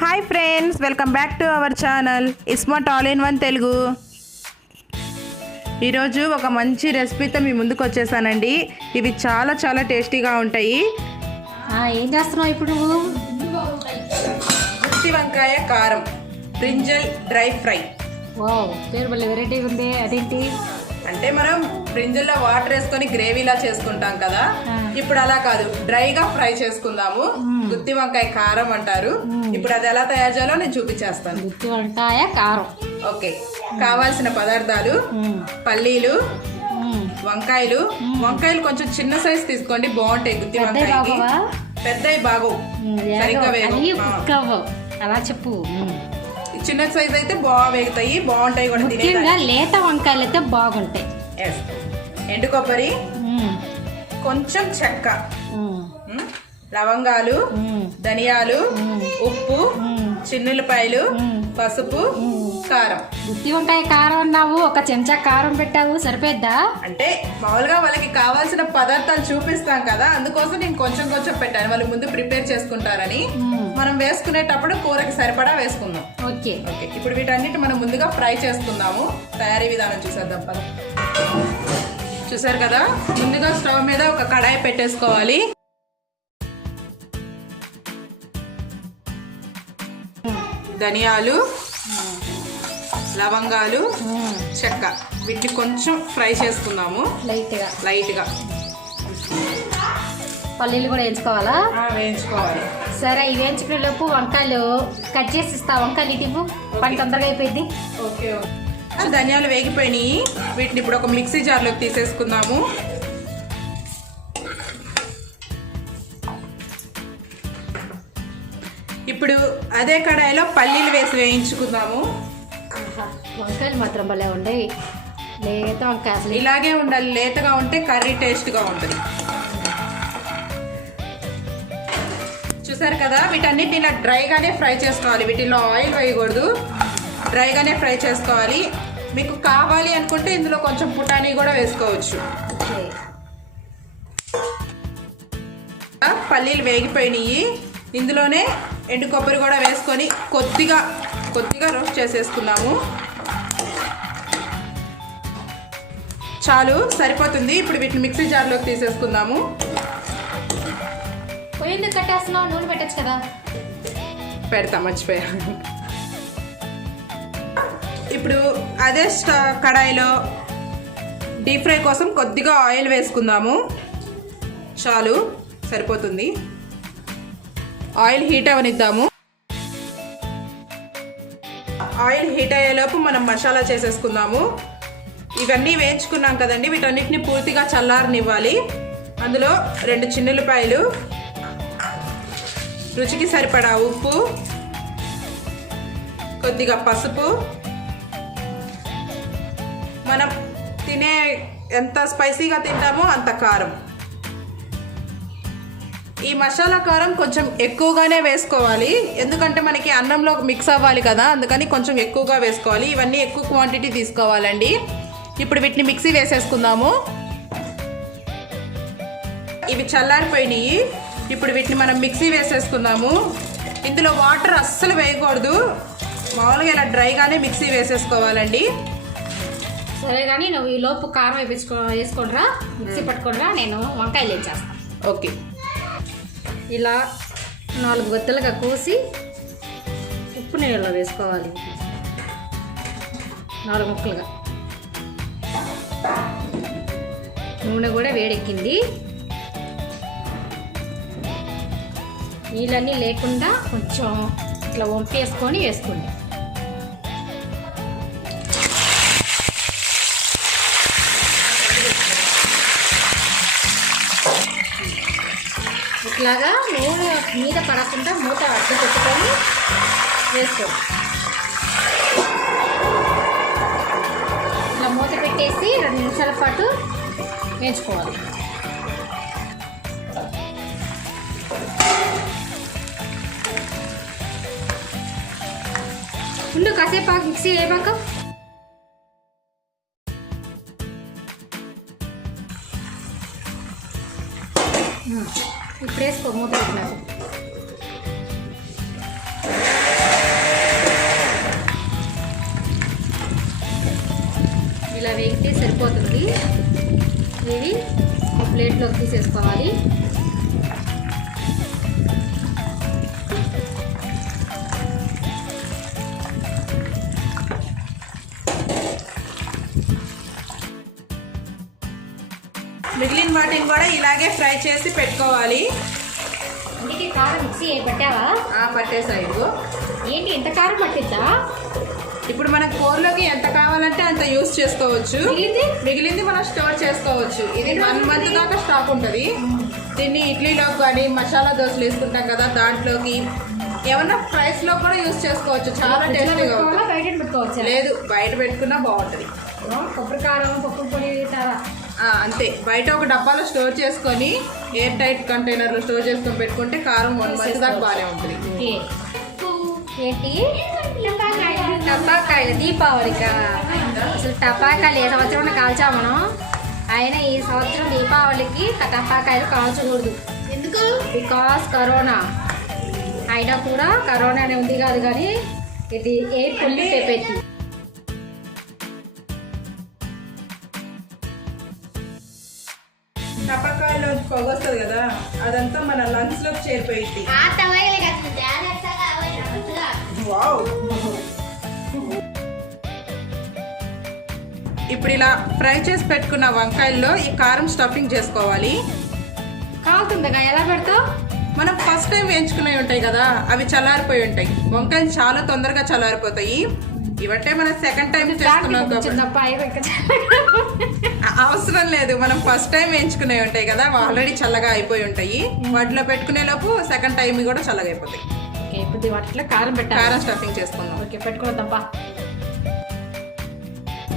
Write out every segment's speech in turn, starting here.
Hi friends welcome back to our channel iSmart all in one Telugu ఈరోజు ఒక మంచి రెసిపీతో మీ ముందుకు వచ్చేసానండి. ఇవి చాలా చాలా టేస్టీగా ఉంటాయి. ఏం చేస్తున్నావు ఇప్పుడు? గుత్తి వంకాయ కారం బ్రింజల్ డ్రై ఫ్రై. వావ్ పేరు భలే వెరైటీగా ఉంది. అదేంటి? అంటే మనం బ్రింజల్లో వాటర్ వేసుకొని గ్రేవీలా చేసుకుంటాం కదా. ఇప్పుడు అలా కాదు. డ్రైగా ఫ్రై చేసుకుందాము. గుత్తి వంకాయ కారం అంటారు. ఇప్పుడు అది ఎలా తయారు చేయాలో నేను చూపించేస్తాను. గుత్తి వంకాయ కారం. ఓకే. కావాల్సిన పదార్థాలు. పల్లీలు. వంకాయలు. వంకాయలు కొంచెం చిన్న సైజ్ తీసుకోండి. బాగుంటాయి గుత్తి వంకాయకి. బాగోవా? పెద్దవి బాగు మ్మ్, సరిగ్గా వేగవు. అవ్వవు అలా చెప్పు. చిన్న సైజ్ అయితే బాగా వేగుతాయి బాగుంటాయి కూడా ముఖ్యంగా లేత వంకాయలు అయితే బాగుంటాయి. ఎండు కొబ్బరి. కొంచెం చెక్క లవంగాలు. ధనియాలు. ఉప్పు. చిన్నులపాయలు మ్మ్. పసుపు. కారం గుత్తి వంకాయ కారం అన్నావు ఒక చెంచా కారం పెట్టావు సరిపోద్దా అంటే మామూలుగా వాళ్ళకి కావాల్సిన పదార్థాలు చూపిస్తాం కదా అందుకోసం నేను కొంచెం కొంచెం పెట్టాను వాళ్ళు ముందు ప్రిపేర్ చేసుకుంటారని. మనం వేసుకునేటప్పుడు కూరకి సరిపడా వేసుకుందాం. ఓకే. ఓకే ఇప్పుడు వీటన్నిటి మనం ముందుగా ఫ్రై చేసుకుందాము. తయారీ విధానం చూసేద్దాం పద. చూసారు కదా? ముందుగా స్టవ్ మీద ఒక కడాయి పెట్టేసుకోవాలి. ధనియాలు లవంగాలు. చెక్క. వీటిని కొంచెం ఫ్రై చేసుకుందాము. లైట్గా. లైట్గా. పల్లీలు కూడా వేయించుకోవాలా? వేయించుకోవాలి. సరే ఇవి వేయించుకునే లోపు వంకాయలు కట్ చేసి ఇస్తా. వంకాయలు ఇటు ఇవ్వు. పని తొందరగా అయిపోయింది. ఓకే ధనియాలు వేగిపోయినాయి. వీటిని ఇప్పుడు ఒక మిక్సీ జార్లోకి తీసేసుకుందాము. ఇప్పుడు అదే కడాయిలో పల్లీలు వేసి వేయించుకుందాము. వంకాయలు మాత్రం భలే ఉండయి లేత వంకాయ ఇలాగే ఉండాలి. లేతగా ఉంటే కర్రీ టేస్ట్గా ఉంటుంది. చూసారు కదా? వీటన్నిటిని ఇలా డ్రైగానే ఫ్రై చేసుకోవాలి. వీటిలో ఆయిల్ వేయకూడదు. డ్రైగానే ఫ్రై చేసుకోవాలి. మీకు కావాలి అనుకుంటే ఇందులో కొంచెం పుటానీ కూడా వేసుకోవచ్చు. పల్లీలు వేగిపోయినాయి. ఇందులోనే ఎండు కొబ్బరి కూడా వేసుకొని కొద్దిగా కొద్దిగా రోస్ట్ చేసేసుకున్నాము. చాలు సరిపోతుంది. ఇప్పుడు వీటిని మిక్సీ జార్లోకి తీసేసుకుందాము. నువ్వెందుకు కట్టేస్తున్నావు? నూనె పెట్టచ్చు కదా. పెడతా మర్చిపోయా. ఇప్పుడు అదే స్ట కడాయిలో డీప్ ఫ్రై కోసం కొద్దిగా ఆయిల్ వేసుకుందాము. చాలు సరిపోతుంది. ఆయిల్ హీట్ అవనిద్దాము. ఆయిల్ హీట్ అయ్యేలోపు మనం మసాలా చేసేసుకుందాము. ఇవన్నీ వేయించుకున్నాం కదండి వీటన్నిటిని పూర్తిగా చల్లారనివ్వాలి. అందులో రెండు చిన్నులపాయలు రుచికి సరిపడా ఉప్పు కొద్దిగా పసుపు. మనం తినే ఎంత స్పైసీగా తింటామో అంత కారం. ఈ మసాలా కారం కొంచెం ఎక్కువగానే వేసుకోవాలి. ఎందుకంటే మనకి అన్నంలో మిక్స్ అవ్వాలి కదా అందుకని కొంచెం ఎక్కువగా వేసుకోవాలి. ఇవన్నీ ఎక్కువ క్వాంటిటీ తీసుకోవాలండి. ఇప్పుడు వీటిని మిక్సీ వేసేసుకుందాము. ఇవి చల్లారిపోయినాయి. ఇప్పుడు వీటిని మనం మిక్సీ వేసేసుకుందాము. ఇందులో వాటర్ అస్సలు వేయకూడదు. మామూలుగా ఇలా డ్రైగానే మిక్సీ వేసేసుకోవాలండి. సరే కానీ నువ్వు ఈ లోపు కారం వేపించుకో వేసుకోండిరా. మిక్సీ పట్టుకోండిరా. నేను వంకాయలు వేసేస్తాను ఓకే. ఇలా నాలుగు గొత్తలుగా కోసి ఉప్పు నీళ్ళలో వేసుకోవాలి. నాలుగు ముక్కలుగా. నూనె కూడా వేడెక్కింది. నీళ్ళన్నీ లేకుండా కొంచెం ఇట్లా వంపేసుకొని వేసుకోండి. ఇట్లాగా నూనె మీద పడకుండా మూత అడ్డు పెట్టుకొని వేసుకోండి. ఇట్లా మూత పెట్టేసి రెండు నిమిషాల పాటు వేయించుకోవాలి. ముందు కాసేపు మిక్సీ వేయబాక ఇప్పుడు వేసుకో మూత పెట్టినారు ఇలా వేగితే సరిపోతుంది. ఇవి ప్లేట్లోకి తీసేసుకోవాలి. వాటిని కూడా ఇలాగే ఫ్రై చేసి పెట్టుకోవాలి. కారం మిక్సీ పెట్టావా? ఆ పట్టేసాయి. ఏంటి ఇంత కారం పట్టిద్దా? ఇప్పుడు మన కూరలోకి ఎంత కావాలంటే అంత యూస్ చేసుకోవచ్చు. మిగిలింది? మనం స్టోర్ చేసుకోవచ్చు. ఇది వన్ మంత్ దాకా స్టాక్ ఉంటుంది. దీన్ని ఇడ్లీలోకి కానీ మసాలా దోశలు వేసుకుంటాం కదా దాంట్లోకి. ఏమన్నా ఫ్రైస్లో కూడా యూస్ చేసుకోవచ్చు. చాలా టేస్టీగా పెట్టుకోవాలా బయట పెట్టుకోవచ్చా? లేదు బయట పెట్టుకున్నా బాగుంటుంది. కొబ్బరి కారం పప్పు పొడి అంతే. బయట ఒక డబ్బాలో స్టోర్ చేసుకొని ఎయిర్ టైట్ కంటైనర్లో స్టోర్ చేసుకొని పెట్టుకుంటే కారం వన్ మంత్ దాకా బాగానే ఉంటుంది. ఏంటి టపాకాయలు దీపావళిక? అసలు టపాకాయలు ఏ సంవత్సరం కాల్చాం మనం? అయినా ఈ సంవత్సరం దీపావళికి టపాకాయలు కాల్చకూడదు. ఎందుకు? Because corona. అయినా కూడా కరోనానే ఉంది కాదు కానీ ఇది ఎయిర్ పొల్యూట్ పెట్టి పొగ వస్తుంది కదా అదంతా మన లంగ్స్లోకి చేరిపోయింది వావ్. ఇప్పుడు ఇలా ఫ్రై చేసి పెట్టుకున్న వంకాయల్లో ఈ కారం స్టఫింగ్ చేసుకోవాలి. కాలుతుందిగా ఎలా పెడతావు? మనం ఫస్ట్ టైం వేయించుకునేవి ఉంటాయి కదా అవి చల్లారిపోయి ఉంటాయి. వంకాయలు చాలా తొందరగా చల్లారిపోతాయి. ఇవంటే మనం సెకండ్ టైం చేస్తున్నాం అవసరం లేదు. మనం ఫస్ట్ టైం వేయించుకునేవి ఉంటాయి కదా ఆల్రెడీ చల్లగా అయిపోయి ఉంటాయి. వాటిలో పెట్టుకునే లోపు సెకండ్ టైం కూడా చల్లగా అయిపోతాయి. ఓకే ఇప్పుడు వాటిలో కారం పెట్టాలి. కారం స్టఫింగ్ చేసుకుందాం. ఓకే పెట్టుకోవద్దబ్బా.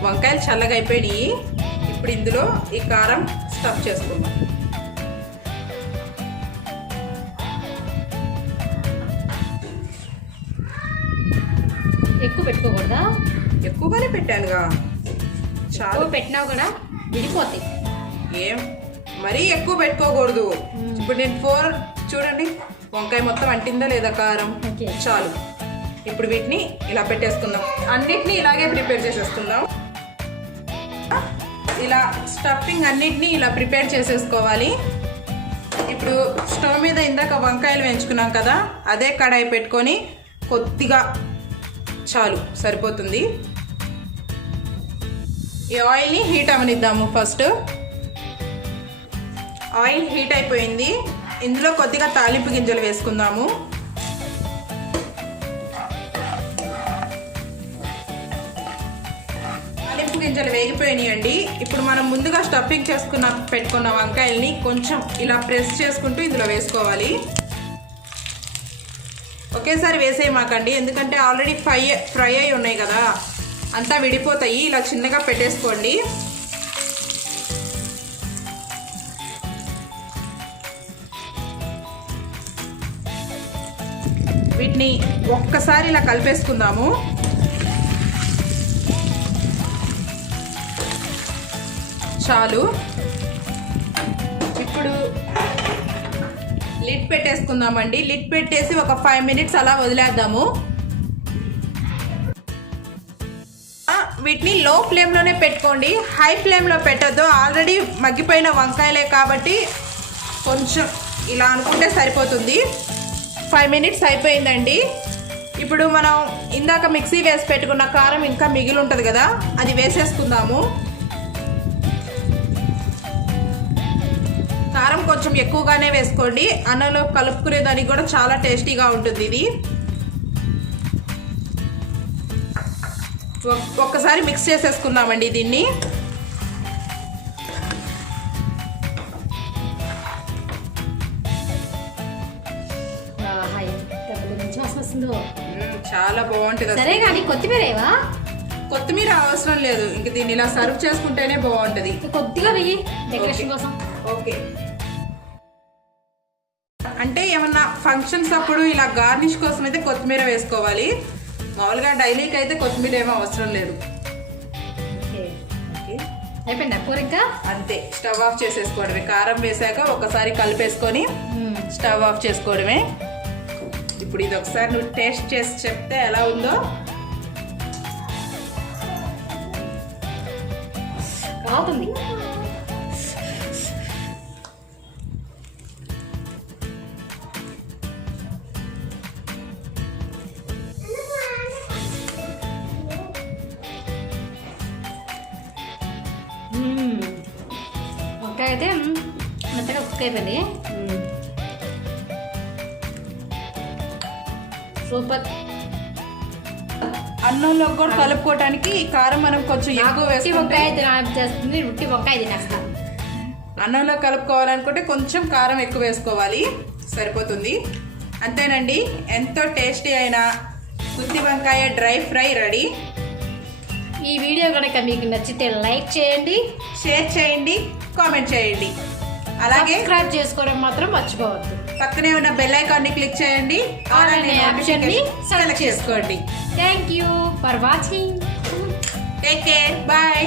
వంకాయలు చల్లగా అయిపోయినాయి. ఇప్పుడు ఇందులో ఈ కారం స్టఫ్ చేసుకుందాం. ఎక్కువ పెట్టుకోకూడదా? ఎక్కువగానే పెట్టానుగా. చాలా. ఎక్కువ పెట్టినా కూడా విడిపోతాయి. ఏం? మరీ ఎక్కువ పెట్టుకోకూడదు. ఇప్పుడు నేను ఫోర్ చూడండి వంకాయ మొత్తం అంటిందా లేదా కారం. చాలు. ఇప్పుడు వీటిని ఇలా పెట్టేసుకుందాం. అన్నిటినీ ఇలాగే ప్రిపేర్ చేసేసుకుందాం. ఇలా స్టఫింగ్ అన్నిటినీ ఇలా ప్రిపేర్ చేసేసుకోవాలి. ఇప్పుడు స్టవ్ మీద ఇందాక వంకాయలు వేయించుకున్నాం కదా అదే కడాయి పెట్టుకొని కొద్దిగా చాలు సరిపోతుంది. ఈ ఆయిల్ని హీట్ అవనిద్దాము ఫస్ట్. ఆయిల్ హీట్ అయిపోయింది. ఇందులో కొద్దిగా తాలింపు గింజలు వేసుకుందాము. తాలింపు గింజలు వేగిపోయినాయండి. ఇప్పుడు మనం ముందుగా స్టఫింగ్ చేసుకున్న పెట్టుకున్న వంకాయల్ని కొంచెం ఇలా ప్రెస్ చేసుకుంటూ ఇందులో వేసుకోవాలి. ఒకేసారి వేసేయమాకండి. ఎందుకంటే ఆల్రెడీ ఫ్రై ఫ్రై అయి ఉన్నాయి కదా. అంతా విడిపోతాయి. ఇలా చిన్నగా పెట్టేసుకోండి. వీటిని ఒక్కసారి ఇలా కలిపేసుకుందాము. చాలు. ఇప్పుడు లిడ్ పెట్టేసుకుందామండి. లిడ్ పెట్టేసి ఒక ఫైవ్ మినిట్స్ అలా వదిలేద్దాము. వీటిని లో ఫ్లేమ్లోనే పెట్టుకోండి. హై ఫ్లేమ్లో పెట్టద్దు. ఆల్రెడీ మగ్గిపోయిన వంకాయలే కాబట్టి కొంచెం ఇలా అనుకుంటే సరిపోతుంది. ఫైవ్ మినిట్స్ అయిపోయిందండి. ఇప్పుడు మనం ఇందాక మిక్సీ వేసి పెట్టుకున్న కారం ఇంకా మిగిలి ఉంటుంది కదా అది వేసేసుకుందాము. కారం కొంచెం ఎక్కువగానే వేసుకోండి. అన్నంలో కలుపుకునే దానికి కూడా చాలా టేస్టీగా ఉంటుంది ఇది. ఒక్కసారి మిక్స్ చేసేసుకుందామండి దీన్ని. చాలా బాగుంటుంది. సరే కానీ కొత్తిమీరేవా కొత్తిమీర అవసరం లేదు. ఇంక దీన్ని ఇలా సర్వ్ చేసుకుంటేనే బాగుంటుంది. కొద్దిగా వెయ్యి డెకరేషన్ కోసం. ఓకే. అంటే ఏమన్నా ఫంక్షన్స్ అప్పుడు ఇలా గార్నిష్ కోసం అయితే కొత్తిమీర వేసుకోవాలి. మామూలుగా డైలీకి అయితే కొత్తిమీర ఏమీ అవసరం లేదు. Okay okay. అయిపోయిందా కూర ఇంకా? అంతే స్టవ్ ఆఫ్ చేసేసుకోవడమే. కారం వేసాక ఒకసారి కలిపేసుకొని స్టవ్ ఆఫ్ చేసుకోవడమే. ఇప్పుడు ఇది ఒకసారి నువ్వు టేస్ట్ చేసి చెప్తే ఎలా ఉందో. అవుతుంది మెత్తగా కుక్ అయిపోయింది. సూపర్. అన్నంలో కూడా కలుపుకోవటానికి కారం మనం కొంచెం ఎక్కువ వేసుకుంటే వంకాయ తినాలనిపిస్తుంది ఉట్టి వంకాయ తినేస్తాను. అన్నంలో కలుపుకోవాలనుకుంటే కొంచెం కారం ఎక్కువ వేసుకోవాలి. సరిపోతుంది. అంతేనండి ఎంతో టేస్టీ అయిన గుత్తి వంకాయ డ్రై ఫ్రై రెడీ. ఈ వీడియో కనుక మీకు నచ్చితే లైక్ చేయండి. షేర్ చేయండి. కామెంట్ చేయండి. అలాగే సబ్స్క్రైబ్ చేసుకోవడం మాత్రం మర్చిపోవద్దు. పక్కనే ఉన్న బెల్ ఐకాన్ని క్లిక్ చేయండి. All అనే option ని సెలెక్ట్ చేసుకోండి. Thank you for watching take care bye